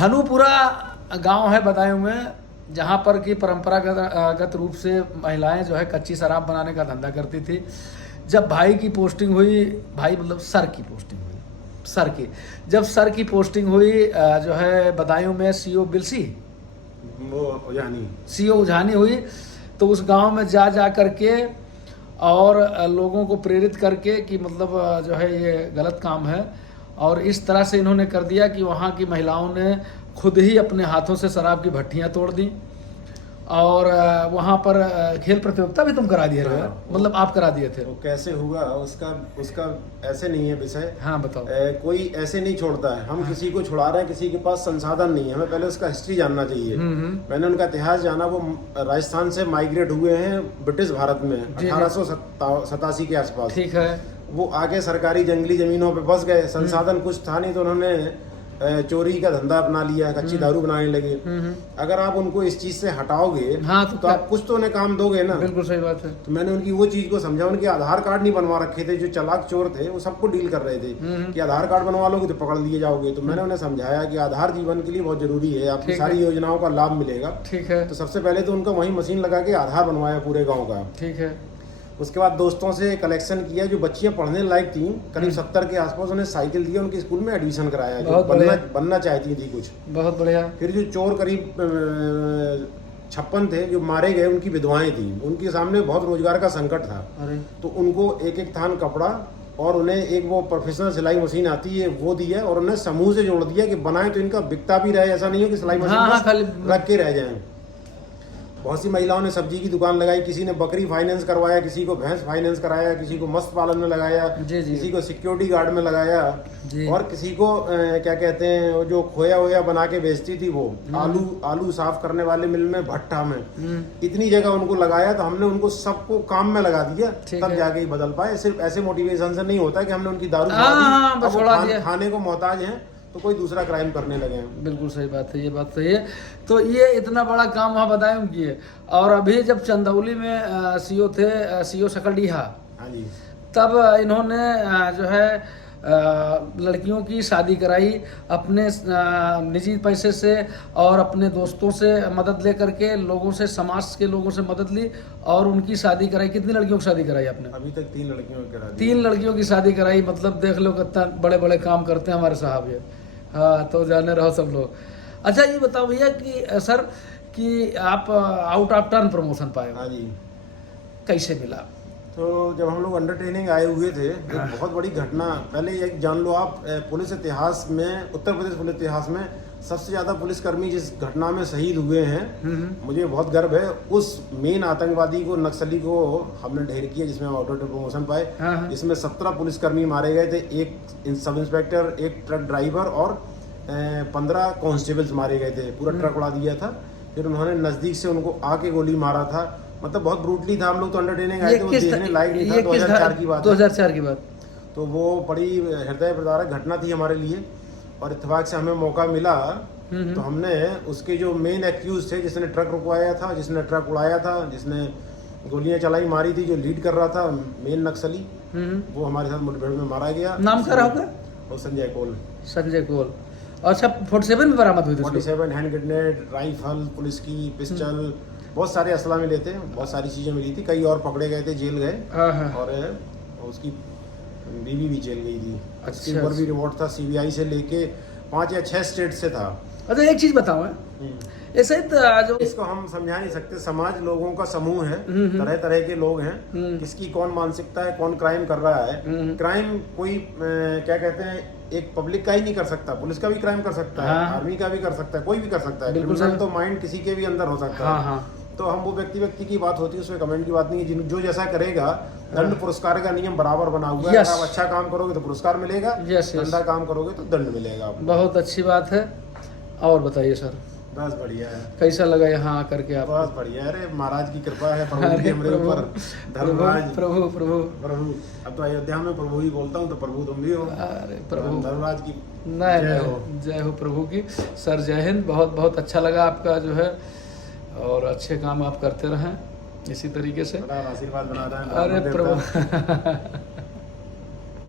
धनुपुरा गांव है बदायूं में, जहां पर कि परंपरागत रूप से महिलाएं जो है कच्ची शराब बनाने का धंधा करती थी। जब भाई की पोस्टिंग हुई, भाई मतलब सर की पोस्टिंग हुई, सर की, जब सर की पोस्टिंग हुई जो है बदायूं में सीओ बिलसी, वो उजानी, सीओ उजानी हुई, तो उस गांव में जा करके और लोगों को प्रेरित करके कि मतलब जो है ये गलत काम है, और इस तरह से इन्होंने कर दिया कि वहाँ की महिलाओं ने खुद ही अपने हाथों से शराब की भट्टियाँ तोड़ दी। और वहाँ पर खेल प्रतियोगिता भी तुम करा दिए थे, मतलब आप करा दिए थे। वो कैसे हुआ उसका ऐसे नहीं है विषय। हाँ बताओ। कोई ऐसे नहीं छोड़ता है, हम किसी को छुड़ा रहे हैं, किसी के पास संसाधन नहीं है, हमें पहले उसका हिस्ट्री जानना चाहिए। मैंने उनका इतिहास जाना, वो राजस्थान से माइग्रेट हुए हैं ब्रिटिश भारत में 1887 के आसपास। ठीक है। वो आगे सरकारी जंगली जमीनों पे बस गए, संसाधन कुछ था नहीं, तो उन्होंने चोरी का धंधा अपना लिया, कच्ची दारू बनाने लगे। अगर आप उनको इस चीज से हटाओगे हाँ, तो आप कुछ तो उन्हें काम दोगे ना। बिल्कुल सही बात है। तो मैंने उनकी वो चीज को समझा, उनके आधार कार्ड नहीं बनवा रखे थे, जो चालाक चोर थे वो सबको डील कर रहे थे कि आधार कार्ड बनवा लोगे तो पकड़ लिए जाओगे। तो मैंने उन्हें समझाया कि आधार जीवन के लिए बहुत जरूरी है, आपकी सारी योजनाओं का लाभ मिलेगा। ठीक है। तो सबसे पहले तो उनका वही मशीन लगा के आधार बनवाया पूरे गाँव का। ठीक है। उसके बाद दोस्तों से कलेक्शन किया, जो बच्चियां पढ़ने लायक थी करीब 70 के आसपास, उन्हें साइकिल दिया, उनके स्कूल में एडमिशन कराया, जो बनना चाहती थी कुछ। बहुत बढ़िया। फिर जो चोर करीब 56 थे जो मारे गए, उनकी विधवाएं थी, उनके सामने बहुत रोजगार का संकट था। तो उनको एक एक थान कपड़ा और उन्हें एक वो प्रोफेशनल सिलाई मशीन आती है वो दिया, और उन्हें समूह से जोड़ दिया कि बनाए तो इनका बिकता भी रहे, ऐसा नहीं है कि सिलाई मशीन रख के रह जाए। बहुत सी महिलाओं ने सब्जी की दुकान लगाई, किसी ने बकरी फाइनेंस करवाया, किसी को भैंस फाइनेंस कराया, किसी को मत्स्य पालन में लगाया, किसी को सिक्योरिटी गार्ड में लगाया, और किसी को क्या कहते हैं जो खोया बना के बेचती थी वो आलू साफ करने वाले मिल में, भट्टा में, इतनी जगह उनको लगाया। तो हमने उनको सबको काम में लगा दिया, तब जाके ही बदल पाए। सिर्फ ऐसे मोटिवेशन से नहीं होता कि हमने उनकी दारू खाने को मोहताज है तो कोई दूसरा क्राइम करने लगे हैं। बिल्कुल सही बात है, ये बात सही है। तो ये इतना बड़ा काम वहाँ बदायूं किए, और अभी जब चंदौली में सीओ थे, सीओ सकलडीहा, हाँ जी, तब इन्होंने जो है लड़कियों की शादी कराई अपने निजी पैसे से और अपने दोस्तों से मदद ले करके, लोगों से, समाज के लोगों से मदद ली और उनकी शादी कराई। कितनी लड़कियों की शादी कराई आपने? अभी तक 3 लड़कियों की करा दी। 3 लड़कियों की शादी कराई, मतलब देख लो कितना बड़े बड़े काम करते हैं हमारे साहब ये। हाँ, तो जाने रहो सब लोग। अच्छा ये बताओ भैया कि सर कि आप आउट ऑफ टर्न प्रमोशन पाए? हाँ जी। कैसे मिला? तो जब हम लोग अंडर ट्रेनिंग आए हुए थे, एक बहुत बड़ी घटना, पहले एक जान लो आप, पुलिस इतिहास में, उत्तर प्रदेश पुलिस इतिहास में सबसे ज्यादा पुलिसकर्मी जिस घटना में शहीद हुए हैं, मुझे बहुत गर्व है। उस मेन आतंकवादी को, नक्सली को हमने ढेर किया, जिसमें हम आउट ऑफ टर्न प्रमोशन पाए। इसमें 17 पुलिसकर्मी मारे गए थे, एक सब इंस्पेक्टर, एक ट्रक ड्राइवर और 15 कांस्टेबल्स मारे गए थे। पूरा ट्रक उड़ा दिया था। फिर उन्होंने नजदीक से उनको आके गोली मारा था, मतलब बहुत ब्रूटली था। हम लोग तो अंडर ट्रेनिंग आए थे, वो देखने लायक नहीं था। 2004 की बात, 2004 की बात। तो वो बड़ी हृदय विदारक घटना थी हमारे लिए, और इत्तेफाक से हमें मौका मिला तो हमने उसके जो मेन एक्यूज थे, जिसने ट्रक रुकवाया था, जिसने ट्रक उड़ाया था, जिसने गोलियां चलाई मारी थी, जो लीड कर रहा था मेन नक्सली, वो हमारे साथ मुठभेड़ में मारा गया। नाम क्या होगा? वो संजय कोल। संजय कोल। अच्छा, 47 में बरामद हुई थी? 47 हैंड ग्रेनेड, राइफल, पुलिस की पिस्टल, बहुत सारे असला मिले थे, बहुत सारी चीजें मिली थी। कई और पकड़े गए थे, जेल गए, और उसकी बीवी भी जेल गई थी। उसके ऊपर भी रिवॉर्ड था, सीबीआई से लेके 5 या 6 स्टेट से था। अच्छा एक चीज बताओ, ऐसे जो इसको हम समझा नहीं सकते, समाज लोगों का समूह है, तरह तरह के लोग हैं, किसकी कौन मानसिकता है, कौन क्राइम कर रहा है। क्राइम कोई क्या कहते हैं, एक पब्लिक का ही नहीं कर सकता, पुलिस का भी क्राइम कर सकता है, आर्मी का भी कर सकता है, कोई भी कर सकता है। क्रिमिनल तो माइंड किसी के भी अंदर हो सकता है। तो हम वो व्यक्ति की बात होती है, उसमें कमेंट की बात नहीं है। जो जैसा करेगा, दंड पुरस्कार का नियम बराबर बना हुआ है। अगर आप अच्छा काम करोगे तो पुरस्कार मिलेगा, गंदा काम करोगे तो दंड मिलेगा। बहुत अच्छी बात है। और बताइए सर। बस बढ़िया है। कैसा लगा यहाँ आकर के आप? बहुत बढ़िया है। अरे महाराज की कृपा है, प्रभु की हमारे ऊपर। धर्मराज प्रभु प्रभु प्रभु। अब तो अयोध्या में प्रभु ही बोलता हूँ, तो प्रभु तुम भी हो। अरे प्रभु, धर्मराज की जय हो प्रभु की। सर जय हिंद। बहुत बहुत अच्छा लगा आपका जो है, और अच्छे काम आप करते रहें इसी तरीके से। आशीर्वाद बना रहे हैं। अरे प्रभु